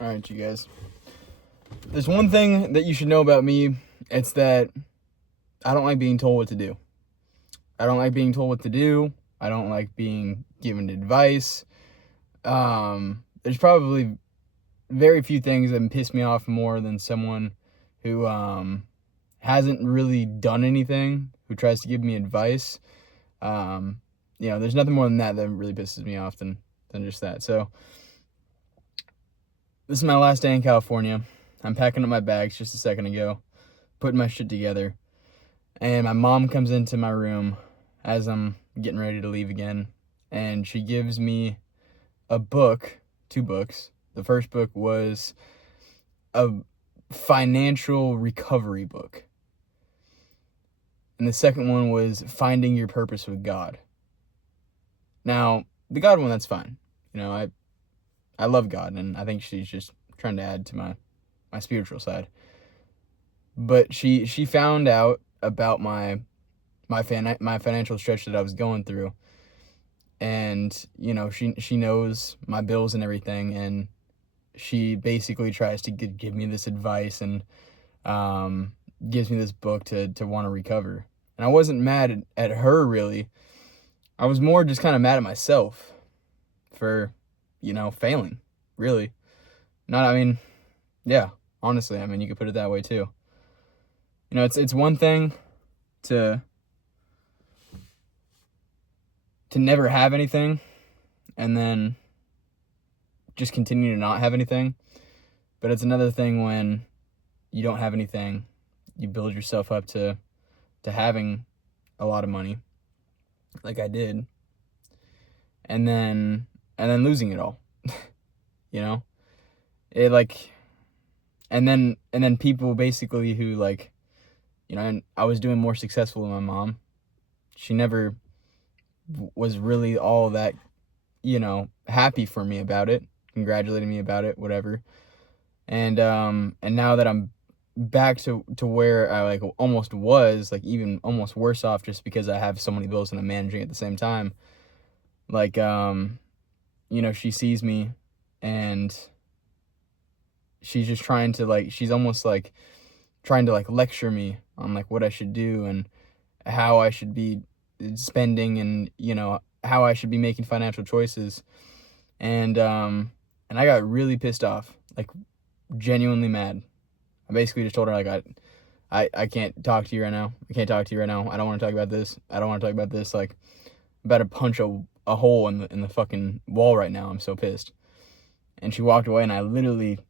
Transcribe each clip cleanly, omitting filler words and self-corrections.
All right, you guys. There's one thing that you should know about me. It's that I don't like being told what to do. I don't like being told what to do. I don't like being given advice. There's probably very few things that piss me off more than someone who hasn't really done anything, who tries to give me advice. There's nothing more than that really pisses me off than just that. So this is my last day in California. I'm packing up my bags just a second ago, putting my shit together, and my mom comes into my room as I'm getting ready to leave again, and she gives me a book, 2 books. The first book was a financial recovery book, and the second one was Finding Your Purpose with God. Now, the God one, that's fine. I love God, and I think she's just trying to add to my spiritual side. But she found out about my financial stretch that I was going through, and she knows my bills and everything, and she basically tries to give me this advice and gives me this book to want to recover. And I wasn't mad at her really. I was more just kind of mad at myself for failing, really. Yeah, honestly, you could put it that way too. It's one thing to never have anything and then just continue to not have anything. But it's another thing when you don't have anything, you build yourself up to having a lot of money, like I did, and then losing it all. It like, and then people basically who and I was doing more successful than my mom. She never was really all that, happy for me about it, congratulating me about it, whatever. And now that I'm back to where I almost was, even almost worse off, just because I have so many bills and I'm managing at the same time. She sees me and she's just trying to she's almost trying to lecture me on what I should do and how I should be spending and how I should be making financial choices. And I got really pissed off, genuinely mad. I basically just told her I can't talk to you right now. I can't talk to you right now. I don't want to talk about this. I don't want to talk about this. I'm about to punch a hole in the fucking wall right now. I'm so pissed. And she walked away, and I literally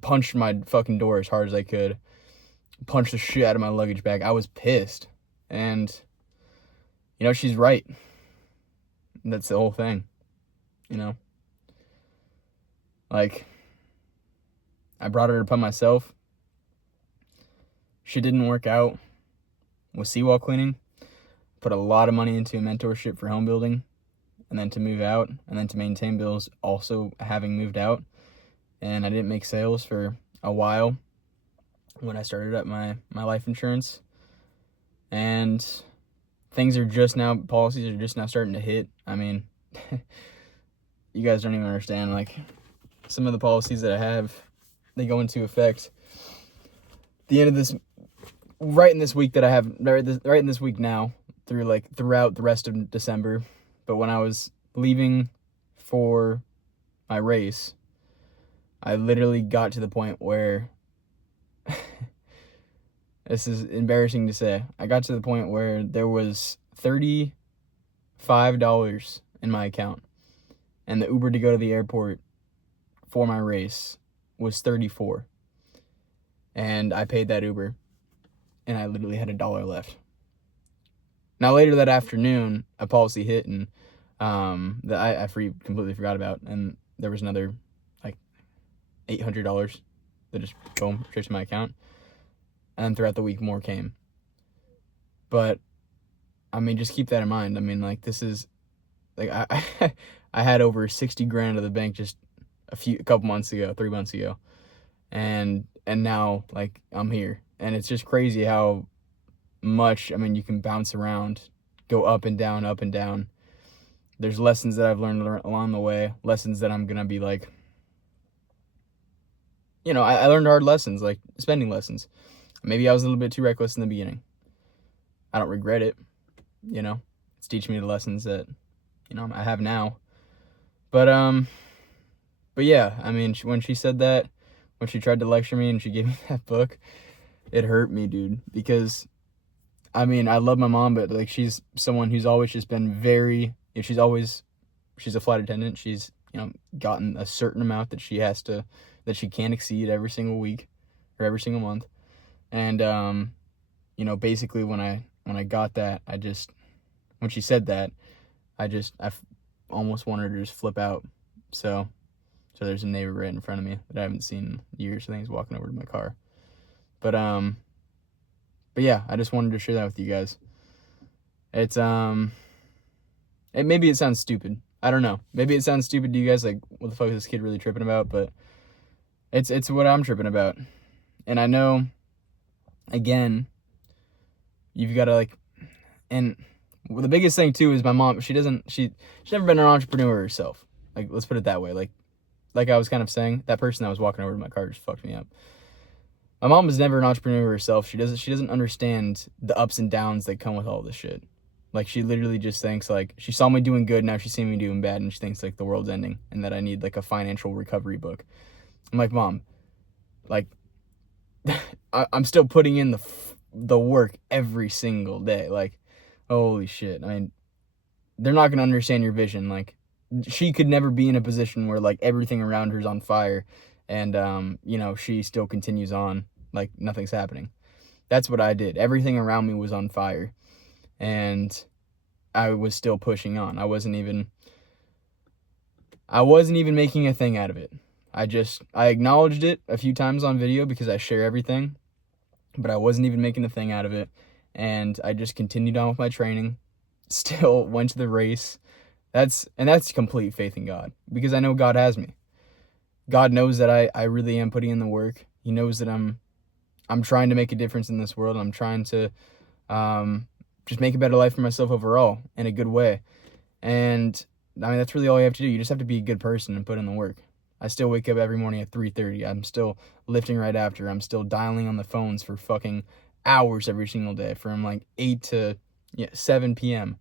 punched my fucking door as hard as I could. Punched the shit out of my luggage bag. I was pissed. And she's right. That's the whole thing. I brought her upon myself. She didn't work out with seawall cleaning. Put a lot of money into a mentorship for home building, and then to move out, and then to maintain bills also having moved out. And I didn't make sales for a while when I started up my life insurance. And policies are just now starting to hit. You guys don't even understand, some of the policies that I have, they go into effect the end of this, right in this week that I have, right in this week now, throughout the rest of December. But when I was leaving for my race, I literally got to the point where this is embarrassing to say. I got to the point where there was $35 in my account, and the Uber to go to the airport for my race was $34. And I paid that Uber, and I literally had $1 left. Now later that afternoon, a policy hit, and that I completely forgot about, and there was another $800 that just boom straight to my account. And then throughout the week, more came. But just keep that in mind. This is I I had over 60 grand of the bank just a couple months ago, 3 months ago, and now I'm here, and it's just crazy how much you can bounce around, go up and down, up and down. There's lessons that I've learned along the way, lessons that I'm gonna be I learned hard lessons, like spending lessons. Maybe I was a little bit too reckless in the beginning. I don't regret it. It's teaching me the lessons that, I have now. But yeah, I mean, when she said that, when she tried to lecture me and she gave me that book, it hurt me, dude, because I mean, I love my mom, but like she's someone who's always just been very, she's a flight attendant. She's, gotten a certain amount that she can't exceed every single week or every single month. And, basically when I got that, when she said that, almost wanted her to just flip out. So there's a neighbor right in front of me that I haven't seen in years. I think he's walking over to my car. But yeah, I just wanted to share that with you guys. It's maybe it sounds stupid. I don't know. Maybe it sounds stupid to you guys, like, what the fuck is this kid really tripping about? But it's what I'm tripping about. And I know, again, you've got to and the biggest thing too is my mom. She's never been an entrepreneur herself. Like, let's put it that way. Like I was kind of saying, that person that was walking over to my car just fucked me up. My mom was never an entrepreneur herself. She doesn't understand the ups and downs that come with all this shit. Like, she literally just thinks, like, she saw me doing good, now she's seeing me doing bad, and she thinks, like, the world's ending and that I need, like, a financial recovery book. I'm like, Mom, like, I'm still putting in the work every single day. Like, holy shit. I mean, they're not going to understand your vision. Like, she could never be in a position where, like, everything around her is on fire and, she still continues on like nothing's happening. That's what I did. Everything around me was on fire. And I was still pushing on. I wasn't even making a thing out of it. I acknowledged it a few times on video because I share everything, but I wasn't even making a thing out of it. And I just continued on with my training, still went to the race. That's complete faith in God, because I know God has me. God knows that I really am putting in the work. He knows that I'm trying to make a difference in this world. I'm trying to just make a better life for myself overall in a good way. And I mean, that's really all you have to do. You just have to be a good person and put in the work. I still wake up every morning at 3:30. I'm still lifting right after. I'm still dialing on the phones for fucking hours every single day from like 8 to 7 p.m.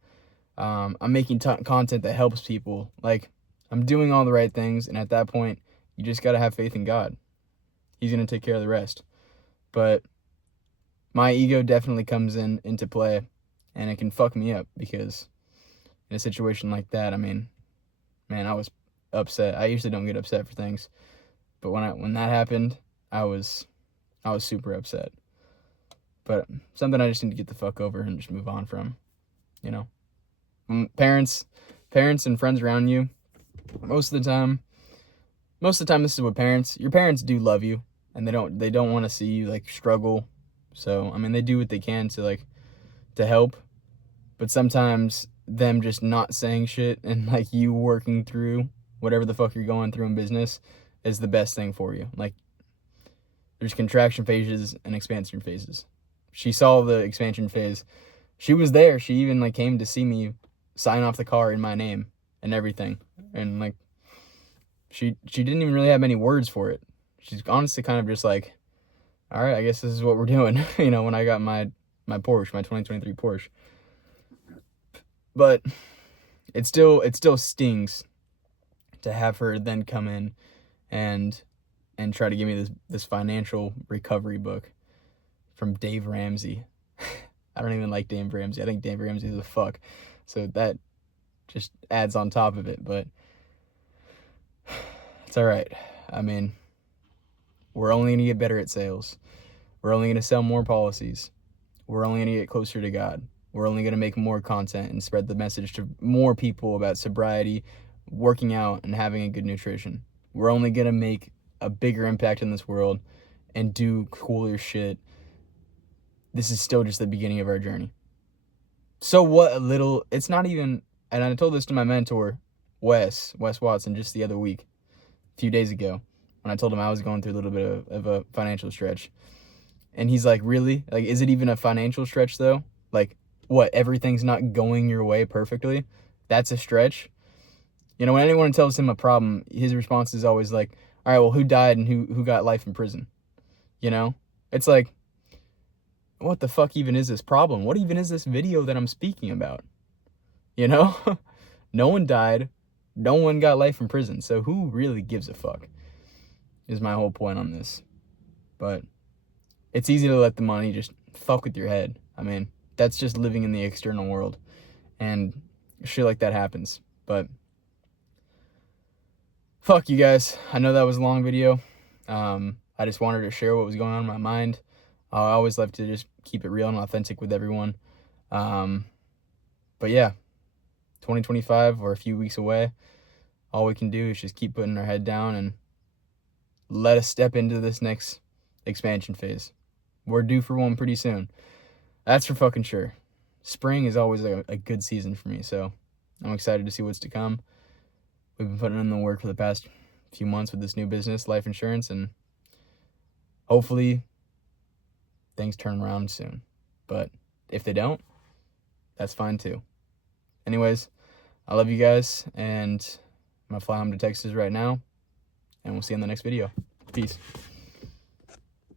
I'm making content that helps people. Like, I'm doing all the right things. And at that point, you just got to have faith in God. He's going to take care of the rest. But my ego definitely comes into play, and it can fuck me up, because in a situation like that, I mean, man, I was upset. I usually don't get upset for things, but when that happened, I was super upset. But something I just need to get the fuck over and just move on from, Parents and friends around you, most of the time, this is what your parents do love you, and they don't want to see you like struggle. So, I mean, they do what they can to help, but sometimes them just not saying shit and like you working through whatever the fuck you're going through in business is the best thing for you. Like, there's contraction phases and expansion phases. She saw the expansion phase. She was there. She even like came to see me sign off the car in my name and everything. And like, she didn't even really have many words for it. She's honestly kind of just like, all right, I guess this is what we're doing. When I got my Porsche, my 2023 Porsche. But it still stings to have her then come in and try to give me this financial recovery book from Dave Ramsey. I don't even like Dave Ramsey. I think Dave Ramsey is a fuck. So that just adds on top of it, but it's all right. I mean, we're only going to get better at sales. We're only going to sell more policies. We're only going to get closer to God. We're only going to make more content and spread the message to more people about sobriety, working out, and having a good nutrition. We're only going to make a bigger impact in this world and do cooler shit. This is still just the beginning of our journey. So what it's not even, and I told this to my mentor, Wes Watson, just the other week, a few days ago, when I told him I was going through a little bit of a financial stretch. And he's like, really? Like, is it even a financial stretch though? Like, what, everything's not going your way perfectly? That's a stretch? When anyone tells him a problem, his response is always like, All right, well, who died and who got life in prison? You know? It's like, what the fuck even is this problem? What even is this video that I'm speaking about? You know? No one died. No one got life in prison. So who really gives a fuck? Is my whole point on this. But it's easy to let the money just fuck with your head. I mean, that's just living in the external world. And shit like that happens. But fuck you guys. I know that was a long video. I just wanted to share what was going on in my mind. I always love to just keep it real and authentic with everyone. But yeah, 2025, we're a few weeks away. All we can do is just keep putting our head down and let us step into this next expansion phase. We're due for one pretty soon. That's for fucking sure. Spring is always a good season for me, so I'm excited to see what's to come. We've been putting in the work for the past few months with this new business, life insurance, and hopefully things turn around soon. But if they don't, that's fine too. Anyways, I love you guys, and I'm gonna fly home to Texas right now, and we'll see you in the next video. Peace.